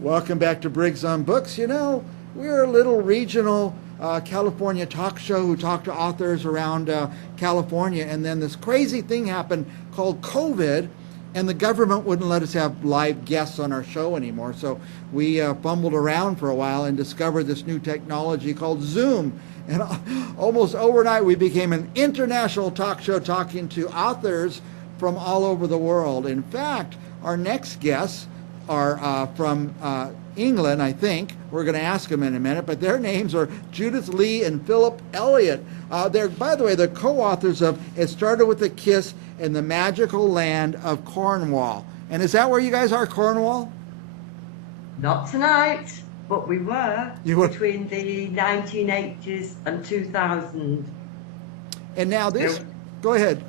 Welcome back to Briggs on Books. You know, we're a little regional California talk show who talk to authors around California, and then this crazy thing happened called COVID, and the government wouldn't let us have live guests on our show anymore. So we fumbled around for a while and discovered this new technology called Zoom. And almost overnight, we became an international talk show talking to authors from all over the world. In fact, our next guests are from England, I think. We're going to ask them in a minute, but their names are Judith Lee and Philip Elliott. They're, by the way, the co-authors of It Started with a Kiss in the Magical Land of Cornwall. And is that where you guys are, Cornwall? Not tonight, but we were You were between the 1980s and 2000. And now this, go ahead,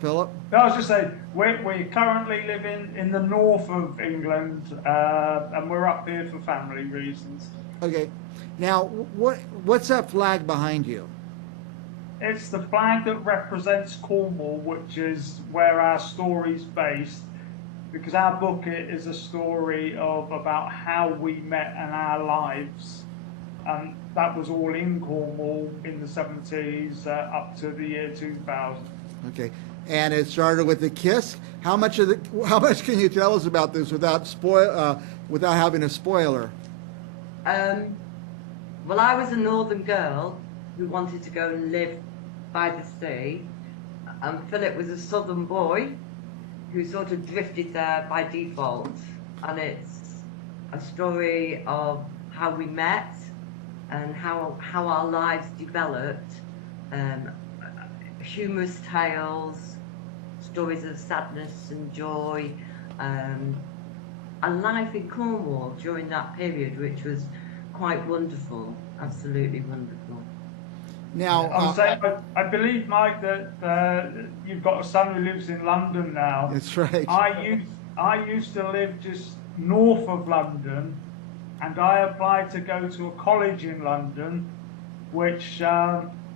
Philip. I was just saying, we currently live in the north of England, and we're up here for family reasons. Okay. Now, what's that flag behind you? It's the flag that represents Cornwall, which is where our story's based, because our book is a story about how we met and our lives. And that was all in Cornwall in the 70s up to the year 2000. Okay. And it started with a kiss. How much can you tell us about this without having a spoiler? Well, I was a northern girl who wanted to go and live by the sea, and Philip was a southern boy who sort of drifted there by default. And it's a story of how we met and how our lives developed. Humorous tales, stories of sadness and joy, and life in Cornwall during that period, which was quite wonderful, absolutely wonderful. Now, I believe, Mike, that you've got a son who lives in London now. That's right. I used to live just north of London, and I applied to go to a college in London, which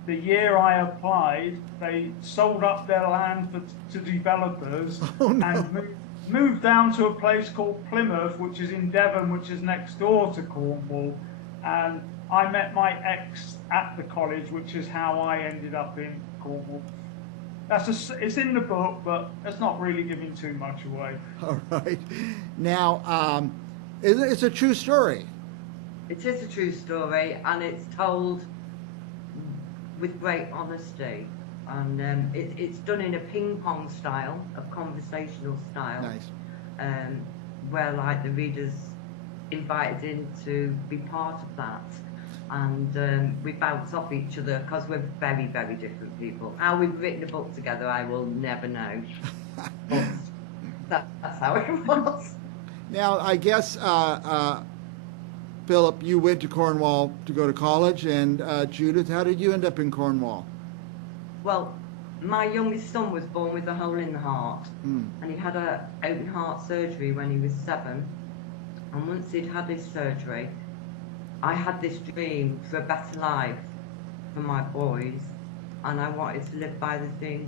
the year I applied, they sold up their land to developers. Oh, no. And moved down to a place called Plymouth, which is in Devon, which is next door to Cornwall. And I met my ex at the college, which is how I ended up in Cornwall. It's in the book, but it's not really giving too much away. All right. Now, it's a true story. It is a true story, and it's told with great honesty. And it's done in a ping-pong style, a conversational style. Nice. Where like the readers invited in to be part of that. And we bounce off each other because we're very, very different people. How we've written a book together, I will never know. But that's how it was. Now, I guess, Philip, you went to Cornwall to go to college, and Judith, how did you end up in Cornwall? Well, my youngest son was born with a hole in the heart, and he had an open heart surgery when he was 7. And once he'd had his surgery, I had this dream for a better life for my boys, and I wanted to live by the sea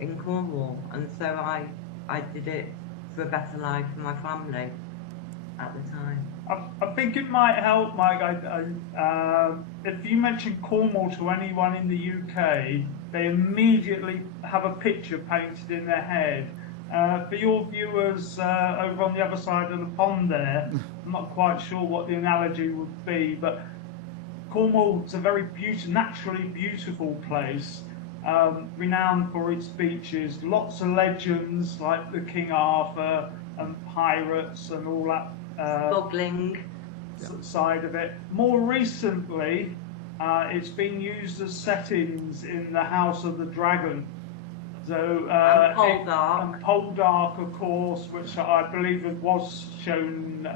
in Cornwall, and so I did it for a better life for my family at the time. I think it might help, Mike. If you mention Cornwall to anyone in the UK, they immediately have a picture painted in their head. For your viewers over on the other side of the pond there, I'm not quite sure what the analogy would be, but Cornwall is a very naturally beautiful place, renowned for its beaches, lots of legends like the King Arthur and pirates and all that Smuggling side of it. More recently, it's been used as settings in the House of the Dragon. So, and Poldark, of course, which I believe it was shown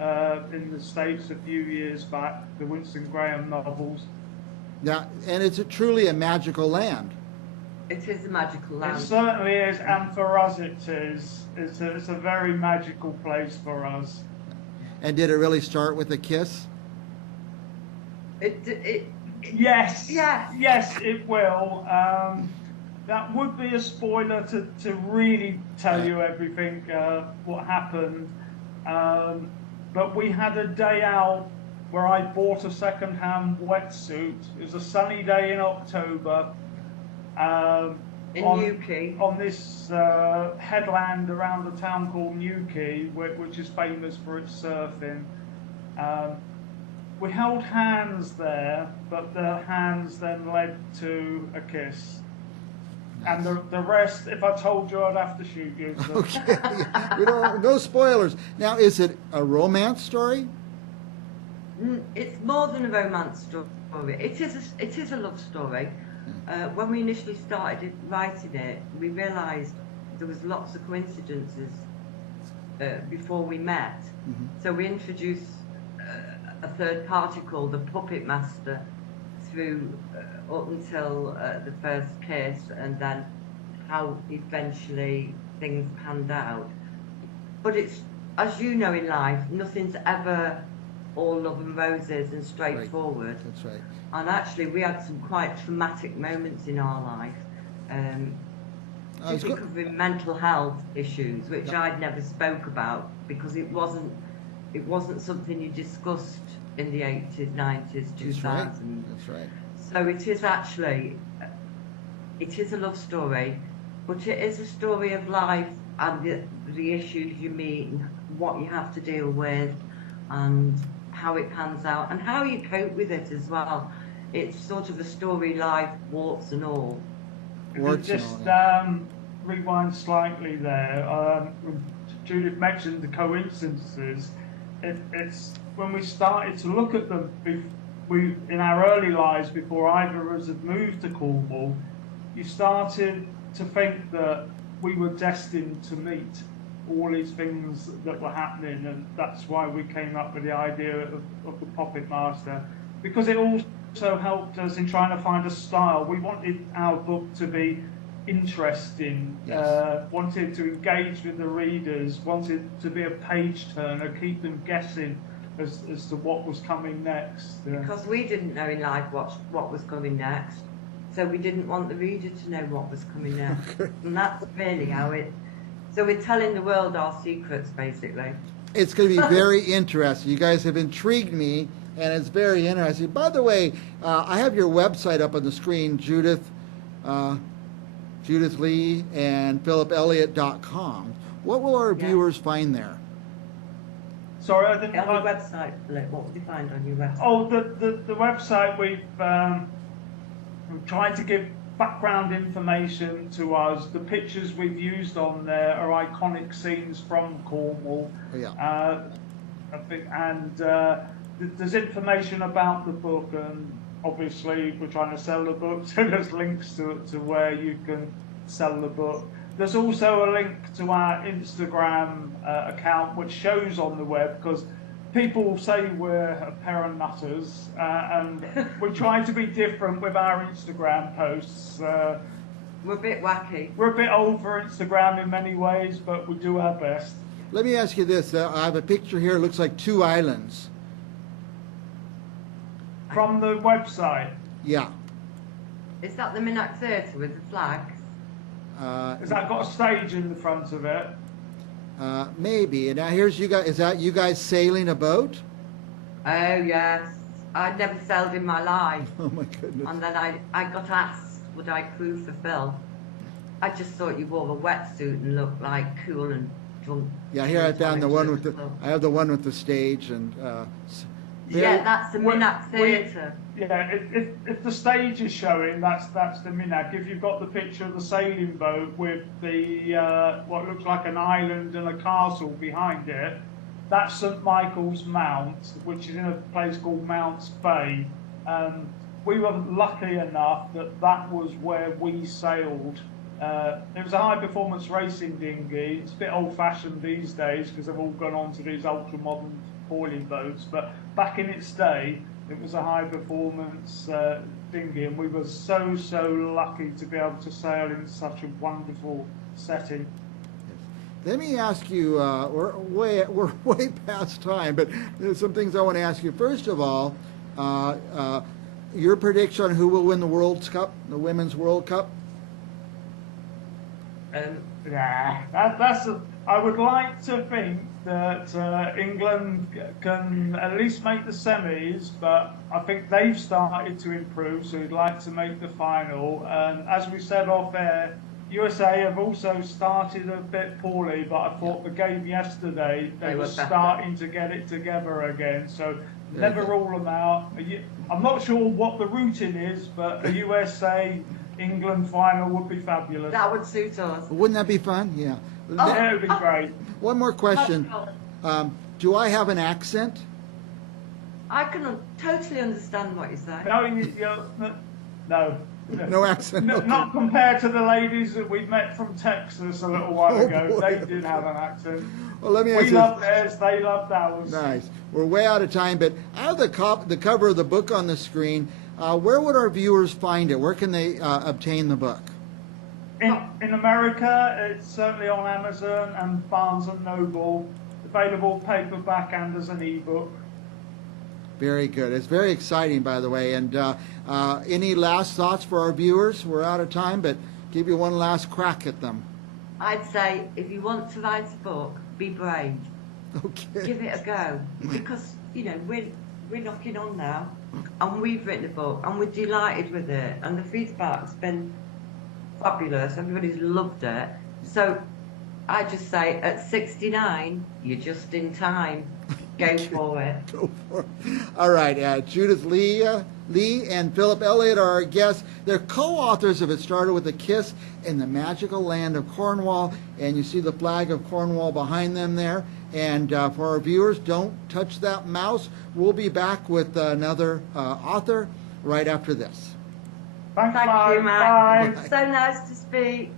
in the States a few years back, the Winston Graham novels. Yeah, and it's truly a magical land. It is a magical land. It certainly is, and for us it is. It's a very magical place for us. And did it really start with a kiss? Yes. Yes. Yes, it will. That would be a spoiler to really tell you everything, what happened. but we had a day out where I bought a second-hand wetsuit. It was a sunny day in October. In on, Newquay. on this headland around a town called Newquay, which is famous for its surfing. We held hands there, but the hands then led to a kiss. And the rest, if I told you, I'd have to shoot you. So. Okay, we don't, no spoilers. Now, is it a romance story? It's more than a romance story. It is a love story. When we initially started writing it, we realised there was lots of coincidences before we met. Mm-hmm. So we introduced a third party called the Puppet Master through up until the first kiss, and then how eventually things panned out. But it's, as you know in life, nothing's ever all love and roses and straightforward. Right. That's right. And actually, we had some quite traumatic moments in our life. Particularly covering mental health issues, which I'd never spoke about because it wasn't something you discussed in the 80s, 90s, 2000s. That's right. So it is actually, it is a love story, but it is a story of life and the issues you meet and what you have to deal with and how it pans out and how you cope with it as well. It's sort of a story life, warts and all. Just rewind slightly there. Judith mentioned the coincidences. It's when we started to look at them, we in our early lives before either of us had moved to Cornwall, you started to think that we were destined to meet all these things that were happening, and that's why we came up with the idea of the Puppet Master, because it also helped us in trying to find a style. We wanted our book to be interesting, yes. Wanted to engage with the readers, wanted to be a page turner, keep them guessing as to what was coming next. Because we didn't know in life what was coming next, so we didn't want the reader to know what was coming next. And that's really how it... So we're telling the world our secrets, basically. It's going to be very interesting. You guys have intrigued me, and it's very interesting. By the way, I have your website up on the screen, Judith Lee and PhilipElliott.com. What will our viewers find there? Sorry, I didn't... On the website, what would you find on your website? Oh, the website, we've tried to give background information to us. The pictures we've used on there are iconic scenes from Cornwall. Oh, yeah. I think, and there's information about the book, and obviously we're trying to sell the book, so there's links to where you can sell the book. There's also a link to our Instagram account, which shows on the web, because people say we're a pair of nutters, and we try to be different with our Instagram posts. We're a bit wacky. We're a bit old for Instagram in many ways, but we do our best. Let me ask you this. I have a picture here. It looks like two islands. From the website. Yeah. Is that the Minack Theatre with the flags? Has that got a stage in the front of it? Maybe. And now here's you guys. Is that you guys sailing a boat? Oh, yes. I'd never sailed in my life. Oh, my goodness. And then I got asked, would I crew for Phil? I just thought you wore a wetsuit and looked like cool and drunk. Yeah, here I found the one with the. I have the one with the stage and. Yeah, that's the Minack Theatre. Yeah, if the stage is showing, that's the Minack. If you've got the picture of the sailing boat with the what looks like an island and a castle behind it, that's St Michael's Mount, which is in a place called Mounts Bay. We were lucky enough that was where we sailed. It was a high-performance racing dinghy. It's a bit old-fashioned these days because they've all gone on to these ultra-modern foiling boats, but back in its day, it was a high-performance dinghy, and we were so lucky to be able to sail in such a wonderful setting. Let me ask you. We're way past time, but there's some things I want to ask you. First of all, your prediction on who will win the World Cup, the Women's World Cup? Yeah, that's I would like to think that England can at least make the semis, but I think they've started to improve, so we'd like to make the final. And as we said off air, USA have also started a bit poorly, but I thought the game yesterday, they were starting to get it together again. So never rule them out. I'm not sure what the routing is, but a USA-England final would be fabulous. That would suit us. Wouldn't that be fun? Yeah. Yeah, it would be great. One more question. Do I have an accent? I can totally understand what you're saying. No. No accent. No, Okay. not compared to the ladies that we met from Texas a little while Oh, ago. boy. They did have an accent. Well, let me ask We you. loved theirs, they loved ours. Nice. We're way out of time, but I have the cover of the book on the screen. Where would our viewers find it? Where can they obtain the book? In America, it's certainly on Amazon and Barnes and Noble. Available paperback and as an ebook. Very good. It's very exciting, by the way. And any last thoughts for our viewers? We're out of time, but give you one last crack at them. I'd say if you want to write a book, be brave. Okay. Give it a go. Because, you know, we're knocking on now, and we've written a book, and we're delighted with it, and the feedback's been fabulous. Everybody's loved it. So I just say at 69, you're just in time. Go for it. Go for it. All right. Judith Lee and Philip Elliott are our guests. They're co-authors of It Started With a Kiss in the Magical Land of Cornwall. And you see the flag of Cornwall behind them there. And for our viewers, don't touch that mouse. We'll be back with another author right after this. Thanks, Thank Mike. you, Matt. Bye. So nice to speak.